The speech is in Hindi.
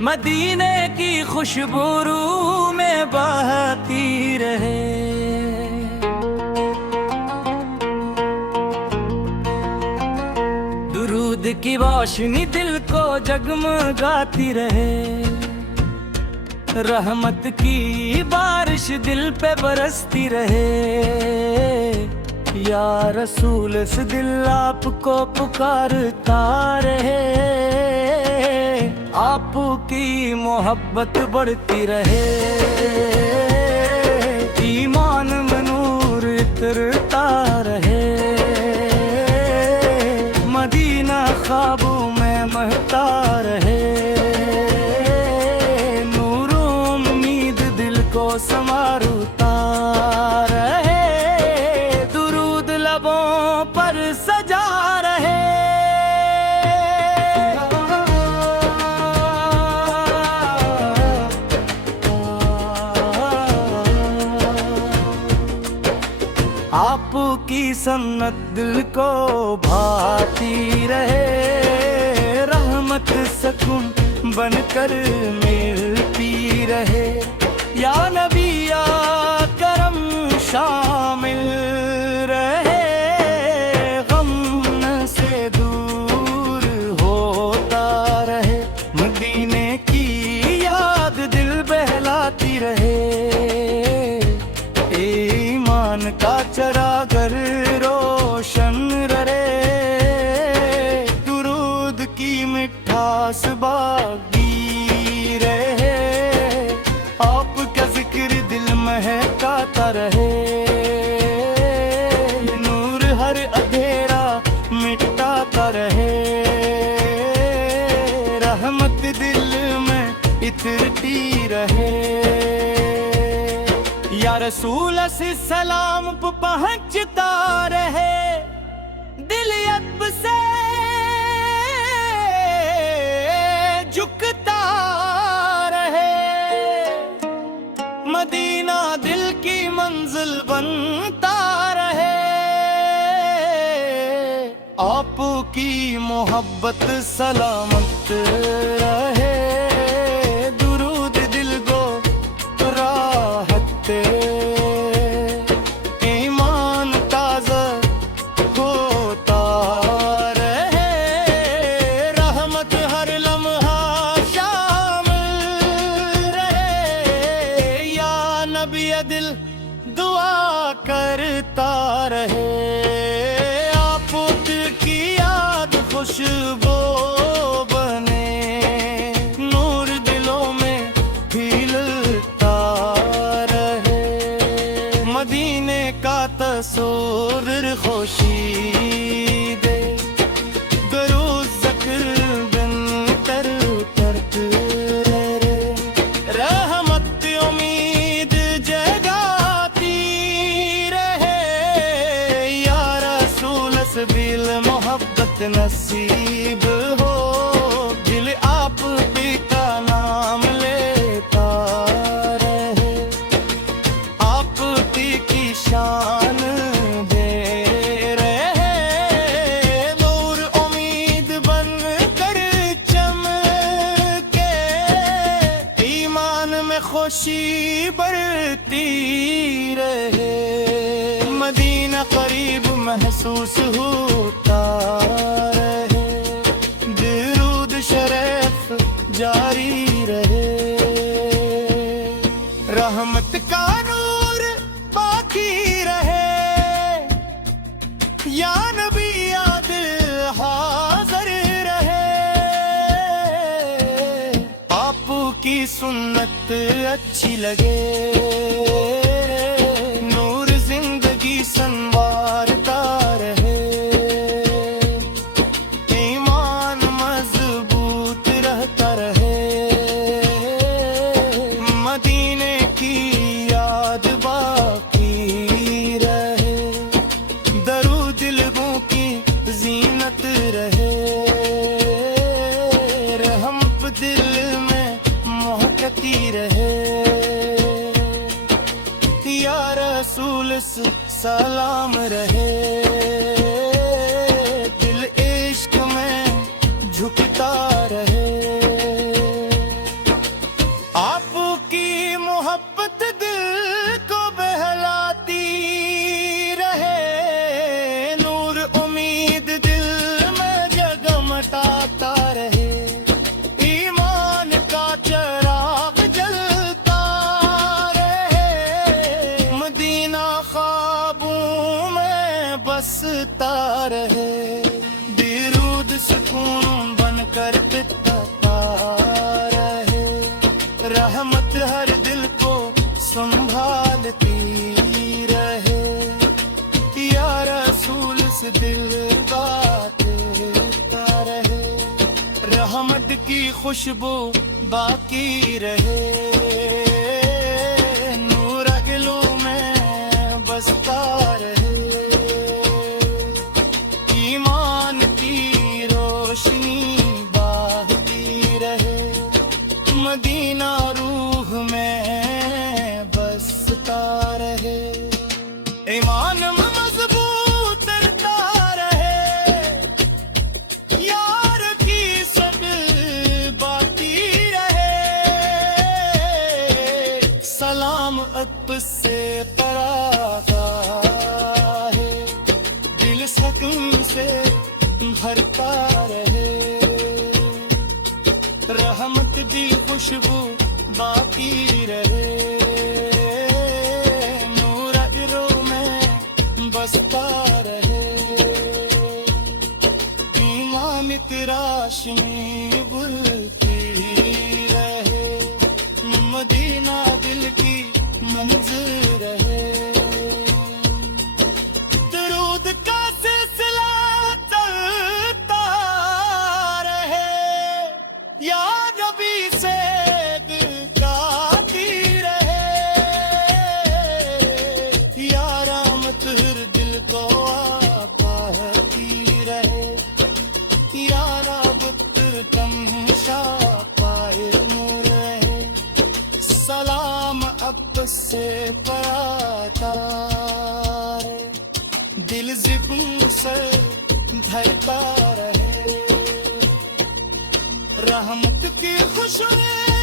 मदीने की खुशबू रूह में बहती रहे। दुरूद की रोशनी दिल को जगमगाती रहे। रहमत की बारिश दिल पे बरसती रहे। या रसूल इस दिल आपको पुकारता रहे। आपकी मोहब्बत बढ़ती रहे। ईमान में नूर इतरता रहे। मदीना ख्वाबों में महकता रहे। नूर उम्मीद दिल को संवारता रहे। दुरूद लबों पर सजा रहे। आपकी सन्नत दिल को भाती रहे। रहमत सुकून बनकर मिलती रहे। या नबी या करम शामिल रहे। गम से दूर होता रहे। मदीने की याद दिल बहलाती रहे। ईमान का चरागर रोशन रहे। दुरूद की मिठास बागी रहे। आपका जिक्र दिल महकाता रहे। नूर हर अंधेरा मिटाता रहे। रहमत दिल में इतरती रहे। या रसूल सलाम पहुंचता रहे। दिल अदब से झुकता रहे। मदीना दिल की मंजिल बनता रहे। आपकी मोहब्बत सलामत रहे। दुरूद दिल को राहत ईमान ताज़ा होता रहे। रहमत हर लम्हा शामिल रहे। या नबी दिल दुआ करता रहे। आपकी याद खुशबू बने। नूर दिलों में खिलता रहे। मदीने का तस्वीर खुशी दे। दरूद ज़िक्र बिन तर करते रहे। रहमत उम्मीद जगाती रहे। या रसूल सबील मोहब्बत नसीब हो। दिल आप का नाम लेता रहे। आपकी शान दे रहे। नूर उम्मीद बन कर चमके। ईमान में खुशी बढ़ती रहे। मदीना करीब महसूस होता रहे। दुरूद शरीफ जारी रहे। रहमत का नूर बाकी रहे। या नबी याद हाज़िर रहे। आपकी सुन्नत अच्छी लगे। नूर जिंदगी संवारता रहे। ईमान मजबूत रहता रहे। मदीने की याद बाकी रहे। दरूद दिलों की जीनत रहे। रहमत दिल में महकती रहे। या रसूल सलाम रहे। दिल इश्क में झुकता रहे। रहे। दिरूद सुकून बनकर पिता रहे। रहमत हर दिल को संभालती रहे। या रसूल से दिल बातें रहे। रहमत की खुशबू बाकी रहे। नूर इल्मो में बसता रहे। ईमान की रोशनी बहती रहे। मदीना रूह में बसता रहे। ईमान में मजबूत रहता रहे। यार की सब बाकी रहे। सलाम अब से पराता है। दिल सकून से भरता रहे। रहमत की खुशबू बाकी रहे। नूर इल्मो में बसता रहे। ईमान की रोशनी बुलती रहे। मदीना दिल की मंजिल रहे। दरूद का सिलसिला चलता रहे। या नबी से दिल गाती रहे। या रहमत हर दिल को पाती रहे। या रब तमशा पाए रहे। सलाम अब से पराता रहे। दिल जिक्र से धरता रहे। रहमत की खुशबू